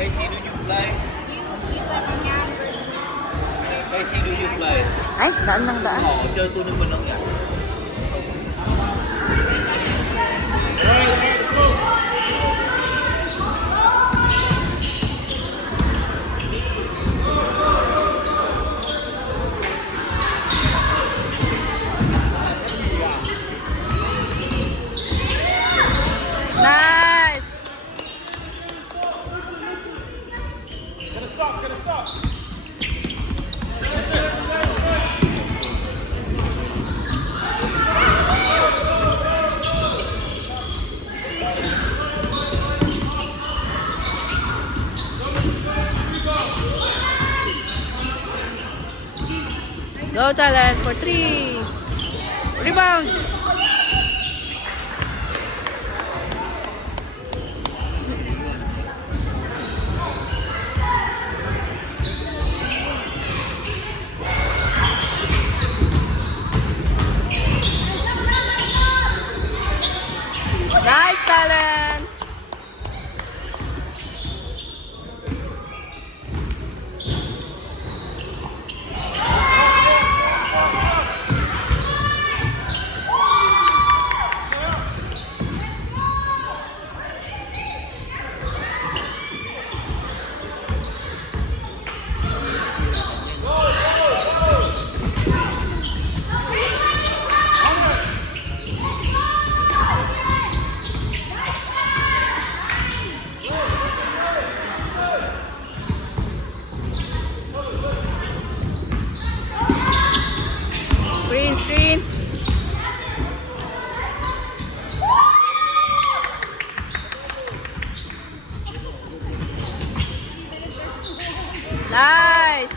Kahit sino yung fly. Kahit sino yung fly. Ay, daan ng daan. Oo, dyan tunog mo lang yan. Nice! Gotta stop. Go talent for 3. Rebound. Nice talent. Screen. Nice.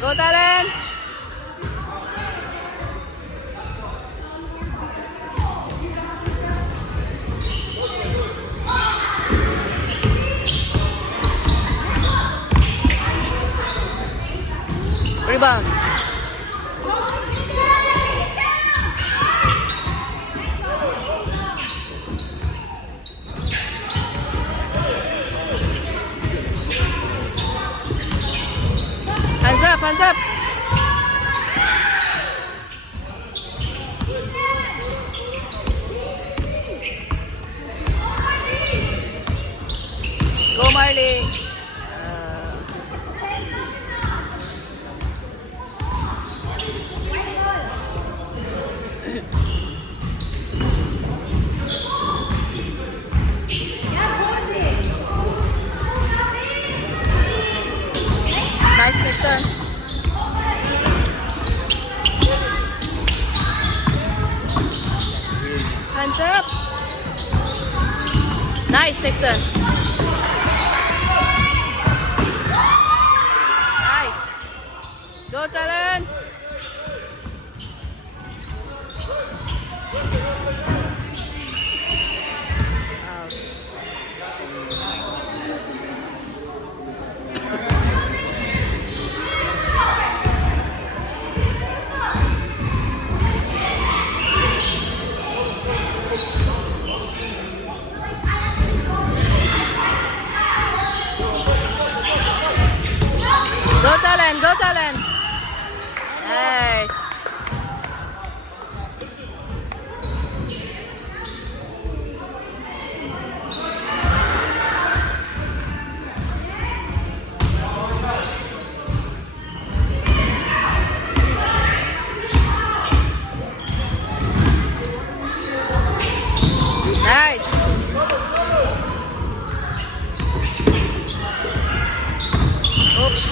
Go talent. Rebound. Hands up. Go Marley. Nice, Nixon. Hands up. Nice, Nixon. Nice. Go, talent. Go talent. Nice. Nice. Oops.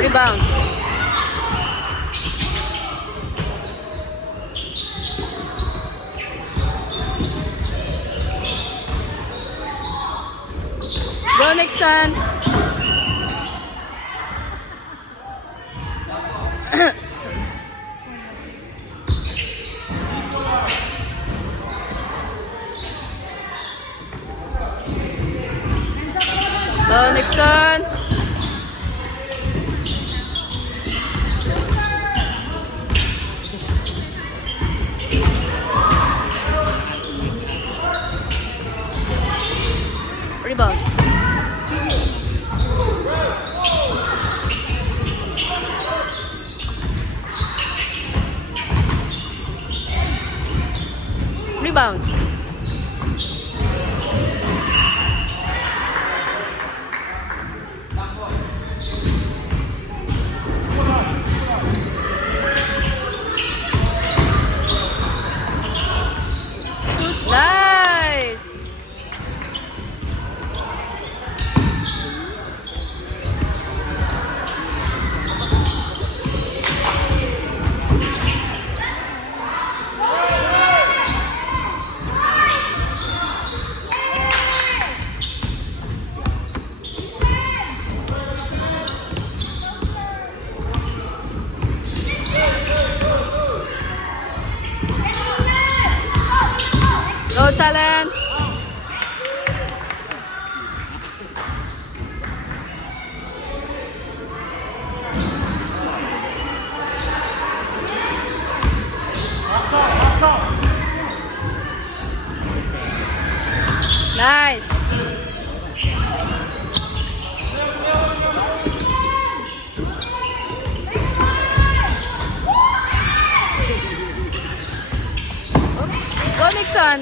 Rebound. Go Nixon. Go, Nixon. Rebound. Rebound. Nice. Go, Challenge. Nice. Oops. Go, Nixon.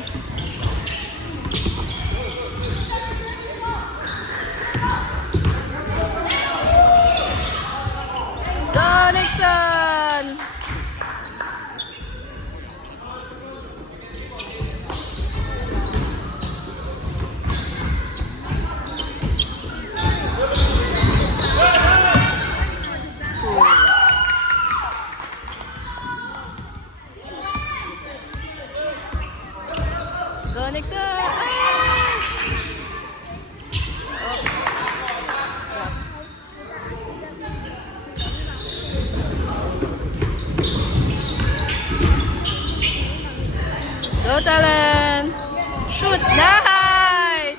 Go, Nixon. Go, Nixon. Go, Talon. Shoot. Nice.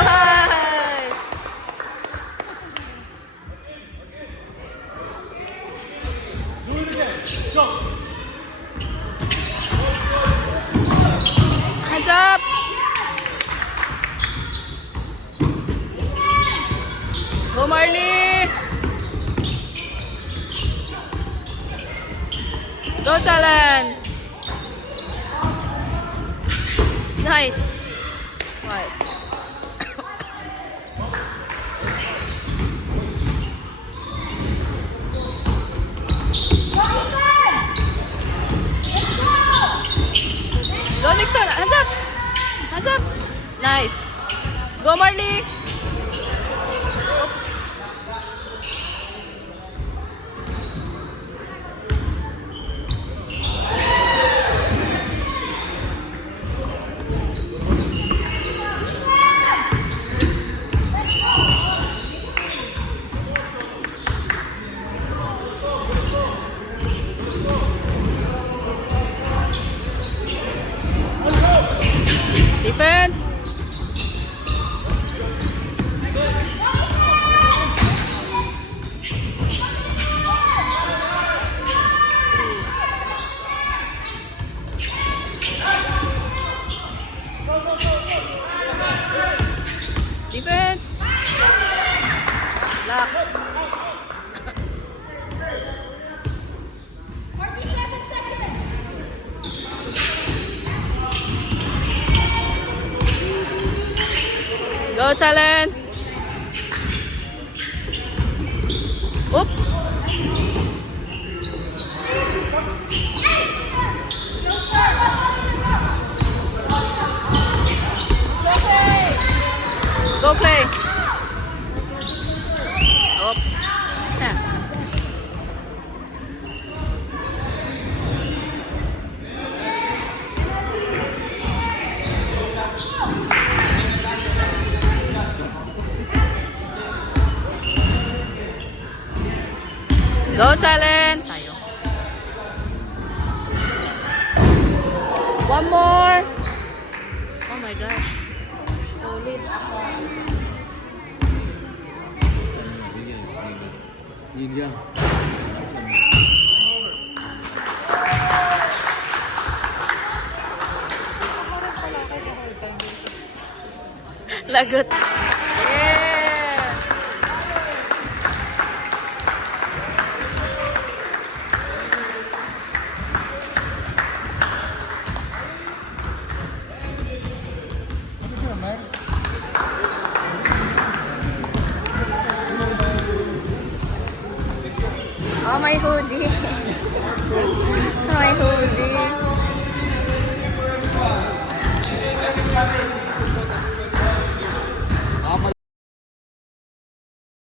Nice. Do it again. Go. Hands up. Go, Marley. Go, Talon. Nice. Right. Go, Nixon. Hands up. Hands up. Nice. Go, Marley. Defense. Defense. Lock. Go, Talon. Oop. Go play. Oop. Yeah. Go talent! Tayo. One more! Oh my gosh. Solid. Yun yan. Lagot. Yeah! Oh, my hoodie.